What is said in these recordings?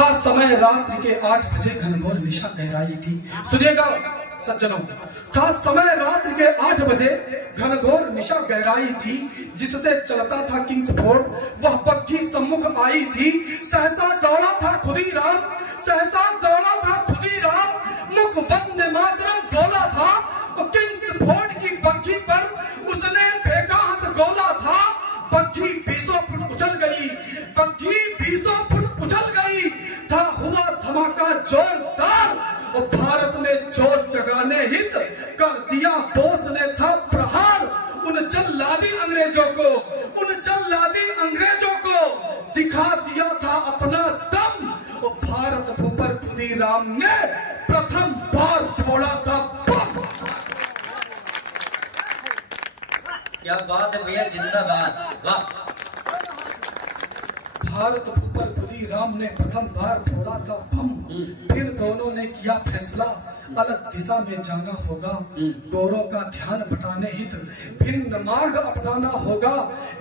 था समय रात्रि के 8 बजे, घनघोर निशा गहराई थी। सुनिएगा सज्जनों, था समय रात्रि के 8 बजे, घनघोर निशा गहराई थी। जिससे चलता था किंग्सफोर्ड, वह बग्घी सम्मुख आई थी। सहसा दौड़ा था खुदीराम, सहसा दौड़ा था खुदीराम, मुख वंदे मातरम बोला था। और किंग्सफोर्ड की बग्घी पर उसने फेंका हाथ गोला था। बग्घी 20 फुट उछल गई, बग्घी 20 फुट उछल गई था। हुआ धमाका जोरदार और भारत में जोश जगाने हित कर दिया बोस ने था प्रहार। उन जल्लादी अंग्रेजों को, उन जल्लादी अंग्रेजों को दिखा दिया था अपना दम। और भारत भूपर खुदीराम ने प्रथम बार फोड़ा था बम। क्या बात है भैया, जिंदाबाद, वाह। भारत भूपर खुदीराम ने प्रथम बार फोड़ा था बम। फिर दोनों ने किया फैसला, अलग दिशा में जाना होगा। गोरों का ध्यान बटाने हित भिन्न मार्ग अपनाना होगा।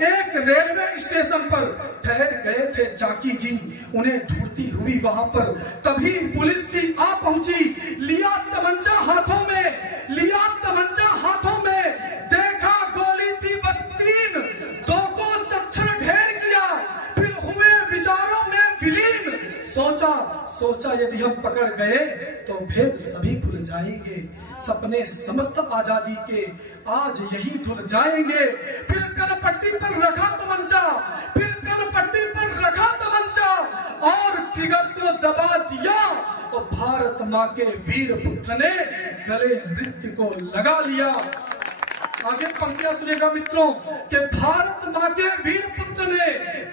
एक रेलवे स्टेशन पर ठहर गए थे चाकी जी, उन्हें ढूंढती हुई वहां पर तभी पुलिस थी आ पहुंची। लिया तमंचा हाथों में, लिया तमंचा हाथों में, देखा गोली थी बस 3, 2 को तत्क्षण ढेर किया। फिर हुए विचारों में विलीन, सोचा सोचा यदि हम पकड़ गए तो भेद सभी खुल जाएंगे। सपने समस्त आजादी के आज यही धुल जाएंगे। फिर कनपट्टी पर रखा तमंचा, फिर कनपट्टी पर रखा तमंचा और ट्रिगर को दबा दिया। और भारत माँ के वीर पुत्र ने गले मृत्यु को लगा लिया। आगे पंक्तियां सुनेगा मित्रों कि भारत माँ के वीर पुत्र ने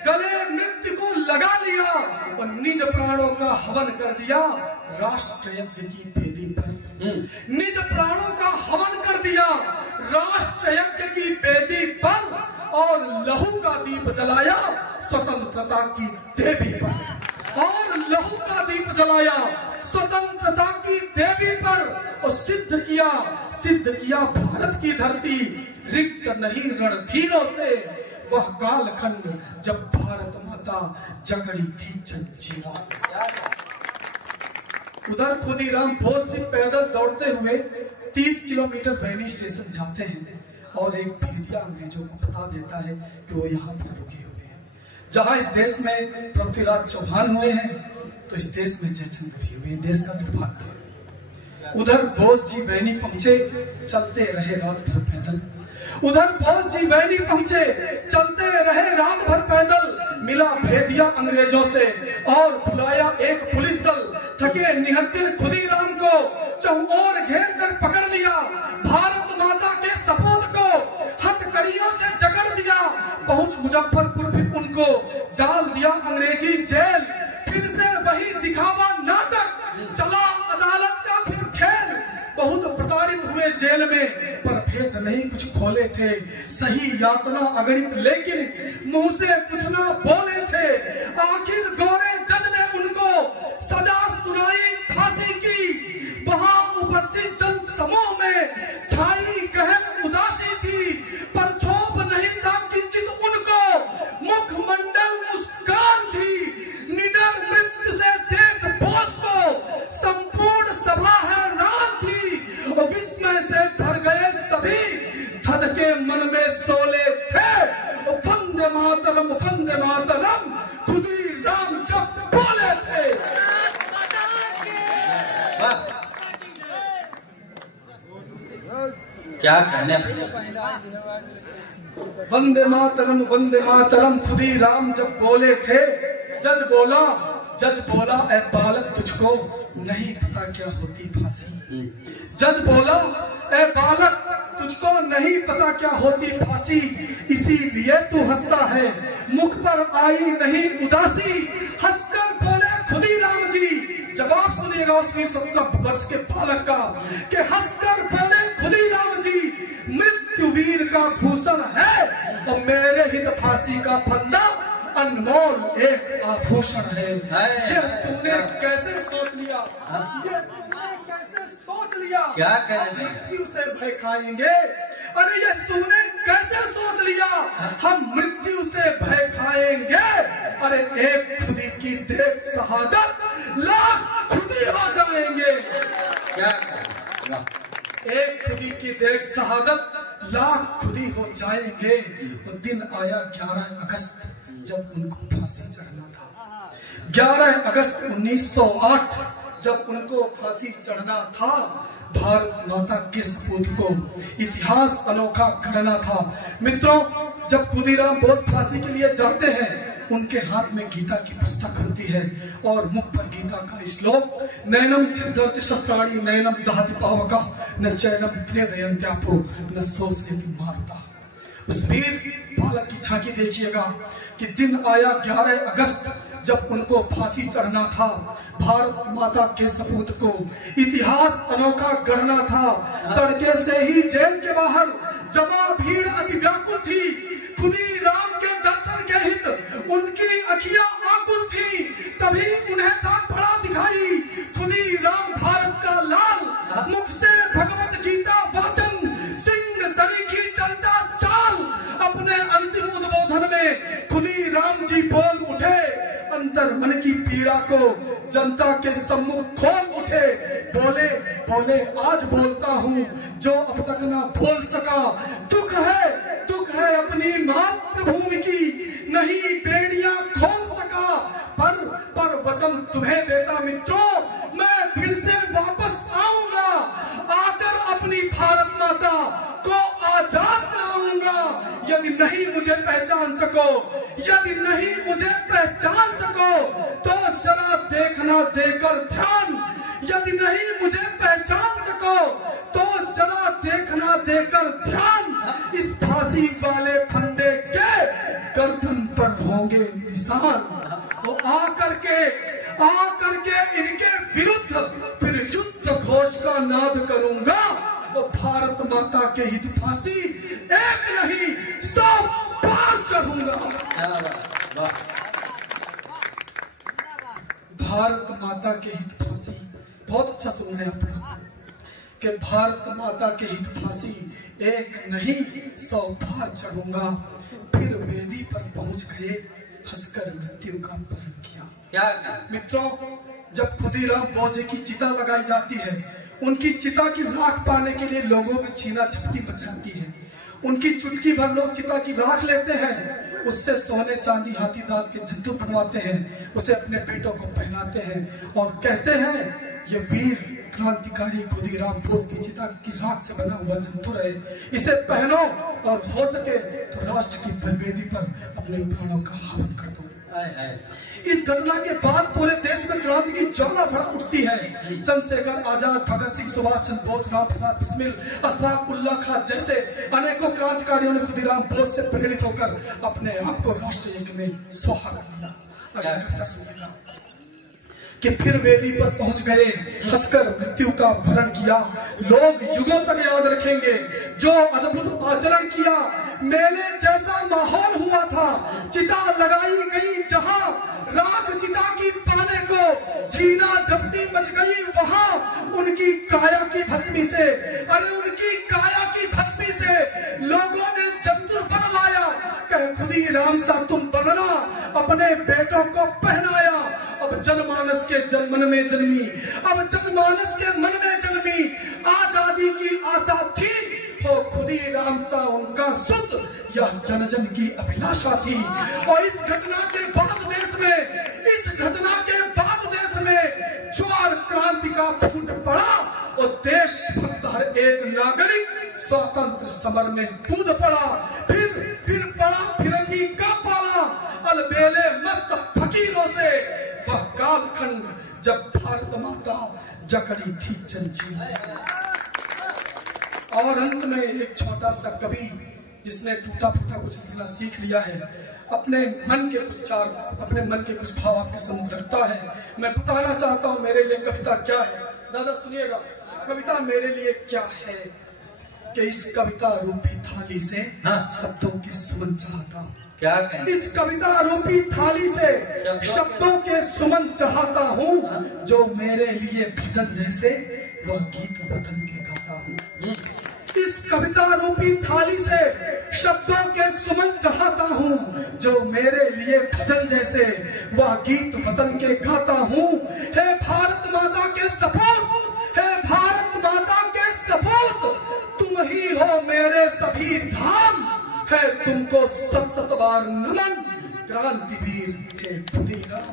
गले मृत्यु को लगा लिया और निज प्राणों का हवन कर दिया राष्ट्र यज्ञ की वेदी पर। निज प्राणों का हवन कर दिया राष्ट्र यज्ञ की वेदी पर और लहू का दीप जलाया स्वतंत्रता की देवी पर। और लहू का दीप जलाया स्वतंत्रता की देवी पर और सिद्ध किया भारत की धरती रिक्त नहीं रणधीरों से। वह कालखंड जब भारत माता जकड़ी थी जंजीरों से। उधर खुदीराम बोस जी पैदल दौड़ते हुए 30 किलोमीटर बैनी स्टेशन जाते हैं और एक भेदिया अंग्रेजों को बता देता है कि वो यहाँ पर रुके हुए हैं। जहां इस देश में पृथ्वीराज चौहान हुए हैं तो इस देश में जयचंद्र भी हुए। देश का दुर्भाग्य। उधर बोस जी बैनी पहुंचे, चलते रहे रात भर पैदल। उधर बोस जी बैनी पहुंचे, चलते रहे रात भर पैदल। मिला भेदिया अंग्रेजों से और बुलाया एक पुलिस दल। थके निहत्थे खुदीराम को चौओर घेर कर पकड़ लिया। भारत माता के सपूत को हथकड़ियों से जकड़ दिया। पहुंच मुजफ्फरपुर फिर उनको डाल दिया अंग्रेजी जेल। फिर से वही दिखावा नाटक चला अदालत का फिर खेल। बहुत प्रताड़ित हुए जेल में पर भेद नहीं कुछ खोले थे। सही यातना अगणित लेकिन मुंह से कुछ ना बोले थे। आखिर गोरे जज ने उनको सजा सुनाई फांसी की। वहां उपस्थित जन समूह में छाई गहन उदासी थी पर क्षोभ नहीं था किंचित उनको। मुखमंडल मुस्कान थी निडर मृत्यु से देख बोस को। संपूर्ण सभा हैरान थी और विस्मय से भर गए सभी। धद के मन में सोले थे वंदे मातरम खुदीराम जब बोले थे। क्या कहने। वंदे मातरम खुदीराम जब बोले थे। जज बोला ए बालक तुझको नहीं पता क्या होती फांसी। जज बोला ए बालक तुझको नहीं पता क्या होती फांसी। इसीलिए तू हंसता है मुख पर आई नहीं उदासी। हंसकर बोले खुदीराम जी। जवाब सुनिएगा उस 17 वर्ष के बालक का कि हंसकर बोले खुदीराम जी मृत्यु वीर का भूषण है और मेरे हित फांसी का फंदा अनमोल एक आभूषण है। ये तुमने कैसे सोच लिया, ये तुमने कैसे सोच लिया। लिया क्या कह रहे हैं? मृत्यु से भय खाएंगे। अरे ये तूने कैसे सोच लिया हम मृत्यु से भय खाएंगे? अरे एक खुदी की देख शहादत लाख खुदी हो जाएंगे। क्या कह रहे हैं? एक खुदी की देख शहादत लाख खुदी हो जाएंगे। वो दिन आया 11 अगस्त जब उनको फांसी चढ़ना था। 11 अगस्त 1908 जब उनको फांसी चढ़ना था। भारत माता के सपूत को इतिहास अनोखा गढ़ना था। मित्रों, जब खुदीराम बोस फांसी के लिए जाते हैं उनके हाथ में गीता की पुस्तक होती है और मुख पर गीता का श्लोक, नैनम छिद्रन्ति शस्त्राणि नैनम दहति पावकः न चैनम क्लेदयन्त्यापो न शोषयति मारुतः। उस वीर बालक की झांकी देखिएगा कि दिन आया 11 अगस्त जब उनको फांसी चढ़ना था। भारत माता के सपूत को इतिहास अनोखा गढ़ना था। तड़के से ही जेल के बाहर जमा भीड़ अति व्याकुल थी। खुदीराम के दर्शन के हित उनकी अखियां आकुल थी। तभी उन्हें दाग पड़ा दिखाई खुदीराम भारत का लाल, मुख से भगवत गीता वाचन, सिंह सरीखी चलता चाल। अपने अंतिम उद्बोधन में खुदीराम जी बोल उठे, अंतर मन की पीड़ा को जनता के सम्मुख खोल उठे। बोले बोले आज बोलता हूँ जो अब तक ना बोल सका। दुख है अपनी मातृभूमि की, नहीं बेड़ियां खोल सका। पर वचन तुम्हें देता मित्रों, मैं फिर से वापस आऊंगा। आकर अपनी भारत माता को आजाद कराऊंगा। यदि नहीं मुझे पहचान सको, यदि नहीं मुझे पहचान सको तो जरा देखना देकर ध्यान। यदि नहीं मुझे पहचान सको तो जरा देखना देकर ध्यान। इस फांसी वाले फंदे के गर्दन पर होंगे निशान। तो आकर के इनके विरुद्ध फिर युद्ध घोष का नाद करूंगा। और भारत माता के हित फांसी एक नहीं 100 बार चढ़ूंगा। भारत माता के हित फांसी, बहुत अच्छा सुना है आप लोग कि भारत माता के हित फांसी एक नहीं 100 बार चढ़ूंगा। फिर वेदी पर पहुंच गए, हंसकर मृत्यु का वरण किया। क्या मित्रों, जब खुदीराम बोस की चिता लगाई जाती है, उनकी चिता की राख पाने के लिए लोगों में छीना झपटी मच जाती है। उनकी चुटकी भर लोग चिता की राख लेते हैं, उससे सोने चांदी हाथी दांत के जंतु बनवाते हैं, उसे अपने बेटों को पहनाते हैं और कहते हैं ये वीर क्रांतिकारी खुदीराम बोस की चिता की राख से बना हुआ जंतु रहे, इसे पहनो और हो सके तो राष्ट्र की बलवेदी पर अपने प्राणों का हवन कर दो। इस घटना के बाद पूरे देश में क्रांति की ज्वाला भड़क उठती है। चंद्रशेखर आजाद, भगत सिंह, सुभाष चंद्र बोस, राम प्रसाद बिस्मिल, अशफाक उल्लाह खां जैसे अनेकों क्रांतिकारियों ने खुदीराम बोस से प्रेरित होकर अपने आप को राष्ट्र यज्ञ में स्वाहा कर दिया। अगली कविता सुनिएगा कि फिर वेदी पर पहुंच गए, हंसकर मृत्यु का वरण किया। लोग युगों तक याद रखेंगे जो अद्भुत आचरण किया। मेले जैसा माहौल हुआ था, चिता लगाई गई जहां, राख चिता की पाने को छीना झपटी मच गई वहां। उनकी काया की भस्मी से, अरे उनकी काया की भस्मी से लोगों ने जंतु बनवाया। कह खुदीराम सा तुम बनना, अपने बेटों को पहनाया। अब जनमानस के मन में जन्मी, अब जनमानस के मन में जन्मी आजादी की आशा थी। हो खुदीराम सा उनका सुत, यह जन जन की अभिलाषा थी। और इस घटना के बाद देश में ज्वार क्रांति का फूट पड़ा और देशभक्त हर एक नागरिक स्वतंत्र समर में कूद पड़ा। फिर पड़ा फिरंगी का पाला, अलबेले मस्त फकीरों से वह कालखंड जब भारत माता जकड़ी थी जंजीरों से। और अंत में एक छोटा सा कवि जिसने टूटा फूटा कुछ लिखना सीख लिया है, अपने मन के कुछ भाव आपके सम्मुख रखता है। मैं बताना चाहता हूँ मेरे लिए कविता क्या है। दादा सुनिएगा, कविता मेरे लिए क्या है कि इस कविता रूपी थाली से शब्दों के सुमन चाहता हूँ। क्या कहने? इस कविता रूपी थाली से शब्दों के सुमन चाहता हूँ, जो मेरे लिए भजन जैसे वह गीत वतन के गाता हूँ। इस कविता रूपी थाली से शब्दों के सुमन चढ़ाता हूँ, जो मेरे लिए भजन जैसे वह गीत वतन के गाता हूँ। हे भारत माता के सपूत, हे भारत माता के सपूत, तुम ही हो मेरे सभी धाम, है तुमको सत सत बार नमन, क्रांतिवीर हे खुदीराम।